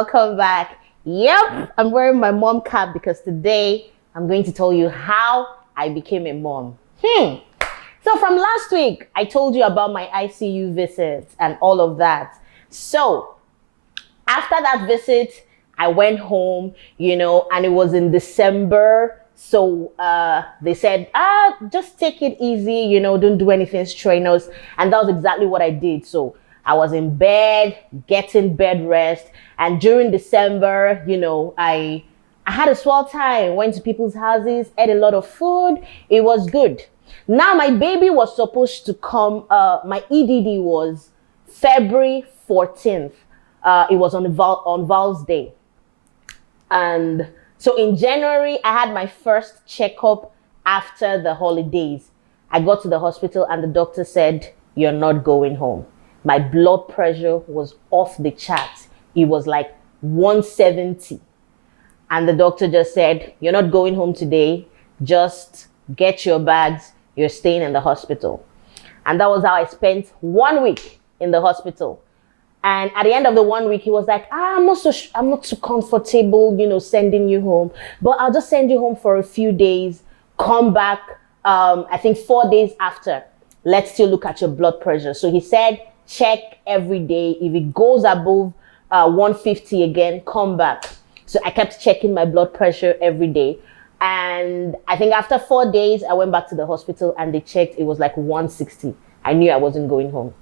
welcome back. Yep, I'm wearing my mom cap because today I'm going to tell you how I became a mom. So from last week, I told you about my ICU visits and all of that. So after that visit, I went home, and it was in December. So they said, just take it easy, don't do anything strenuous. And that was exactly what I did. So I was in bed, getting bed rest. And during December, I had a swell time, went to people's houses, ate a lot of food. It was good. Now my baby was supposed to come, my EDD was February 14th. It was on Val's Day. And so in January, I had my first checkup after the holidays. I got to the hospital and the doctor said, "You're not going home." My blood pressure was off the charts. It was like 170. And the doctor just said, "You're not going home today. Just get your bags. You're staying in the hospital." And that was how I spent 1 week in the hospital. And at the end of the 1 week, he was like, I'm not so comfortable, sending you home, but I'll just send you home for a few days, come back, I think 4 days after, let's still look at your blood pressure. So he said, check every day. If it goes above 150 again, come back. So I kept checking my blood pressure every day. And I think after 4 days, I went back to the hospital and they checked, it was like 160. I knew I wasn't going home.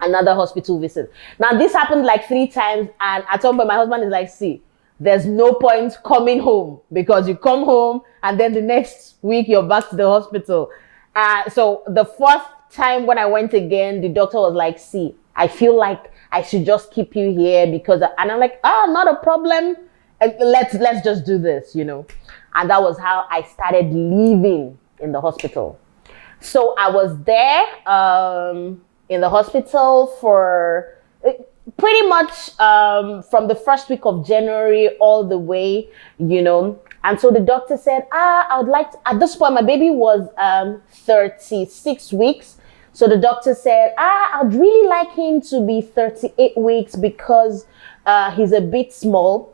Another hospital visit. Now this happened like 3 times, and at some point my husband is like, "See, there's no point coming home because you come home and then the next week you're back to the hospital." So the fourth time when I went again, the doctor was like, "See, I feel like I should just keep you here because," and I'm like, "Not a problem. Let's just do this, And that was how I started living in the hospital. So I was there, in the hospital for pretty much from the first week of January all the way, And so the doctor said, I would like to, at this point, my baby was 36 weeks. So the doctor said, I'd really like him to be 38 weeks because he's a bit small.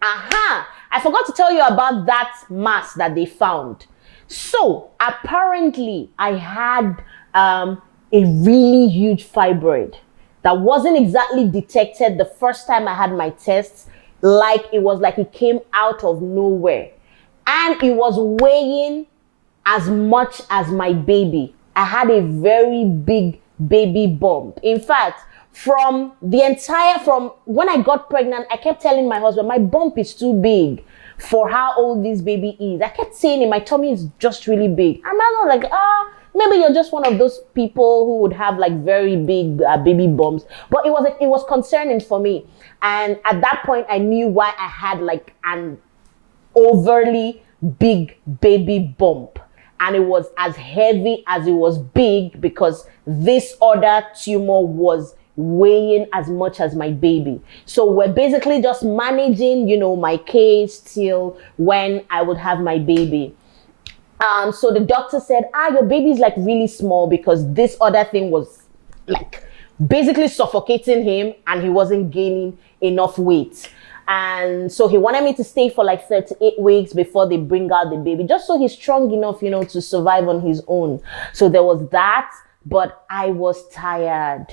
I forgot to tell you about that mass that they found. So apparently I had a really huge fibroid that wasn't exactly detected the first time I had my tests. It was like it came out of nowhere. And it was weighing as much as my baby. I had a very big baby bump. In fact, from when I got pregnant, I kept telling my husband, my bump is too big for how old this baby is. I kept saying it, my tummy is just really big. And I was like, maybe you're just one of those people who would have like very big baby bumps. But it was concerning for me. And at that point, I knew why I had like an overly big baby bump. And it was as heavy as it was big because this other tumor was weighing as much as my baby. So we're basically just managing, my case till when I would have my baby. So the doctor said, your baby's like really small because this other thing was like basically suffocating him and he wasn't gaining enough weight. And so he wanted me to stay for like 38 weeks before they bring out the baby, just so he's strong enough, to survive on his own. So there was that, but I was tired,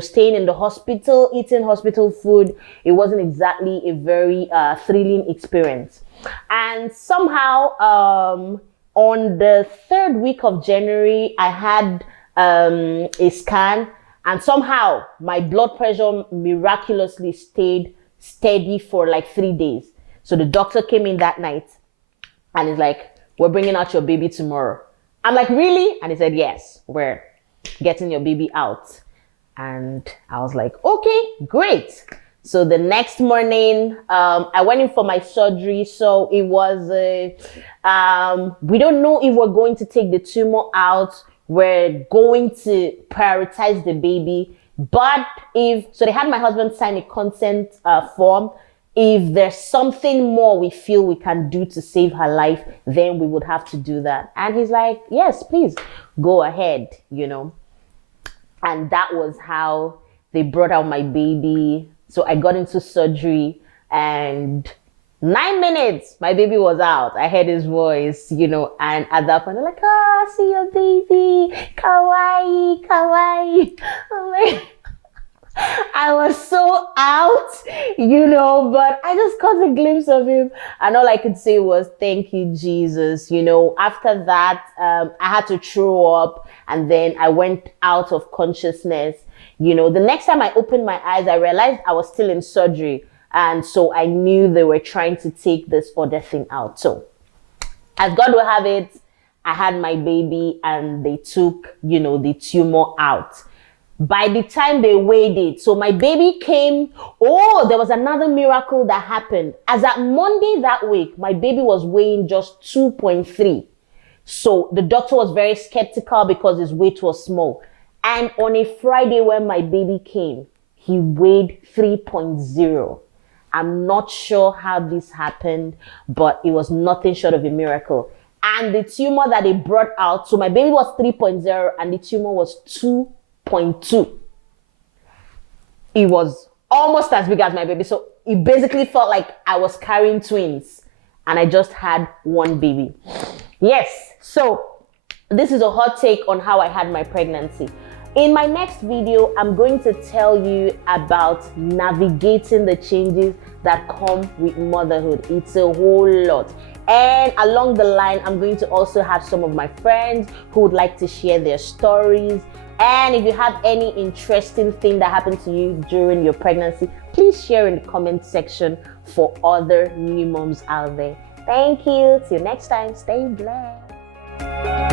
staying in the hospital, eating hospital food. It wasn't exactly a very thrilling experience. And somehow, on the 3rd week of January, I had a scan, and somehow my blood pressure miraculously stayed steady for like 3 days. So the doctor came in that night and he's like, "We're bringing out your baby tomorrow." I'm like, "Really?" And he said, "Yes, we're getting your baby out." And I was like, "Okay, great." So the next morning, I went in for my surgery. So it was, we don't know if we're going to take the tumor out. We're going to prioritize the baby. But so they had my husband sign a consent form. If there's something more we feel we can do to save her life, then we would have to do that. And he's like, "Yes, please go ahead, And that was how they brought out my baby. So I got into surgery, and 9 minutes, my baby was out. I heard his voice, and at that point, I'm like, oh, I see your baby, kawaii, kawaii. I'm like, I was so out, but I just caught a glimpse of him. And all I could say was, thank you, Jesus. After that, I had to throw up, and then I went out of consciousness. The next time I opened my eyes, I realized I was still in surgery. And so I knew they were trying to take this other thing out. So as God will have it, I had my baby, and they took, the tumor out. By the time they weighed it, so my baby came. Oh, there was another miracle that happened. As at Monday that week, my baby was weighing just 2.3. So the doctor was very skeptical because his weight was small. And on a Friday when my baby came, he weighed 3.0. I'm not sure how this happened, but it was nothing short of a miracle. And the tumor that they brought out, so my baby was 3.0 and the tumor was 2.2. It was almost as big as my baby. So it basically felt like I was carrying twins, and I just had one baby. Yes, so this is a hot take on how I had my pregnancy. In my next video, I'm going to tell you about navigating the changes that come with motherhood. It's a whole lot. And along the line, I'm going to also have some of my friends who would like to share their stories. And if you have any interesting thing that happened to you during your pregnancy, please share in the comment section for other new moms out there. Thank you. Till next time, stay blessed.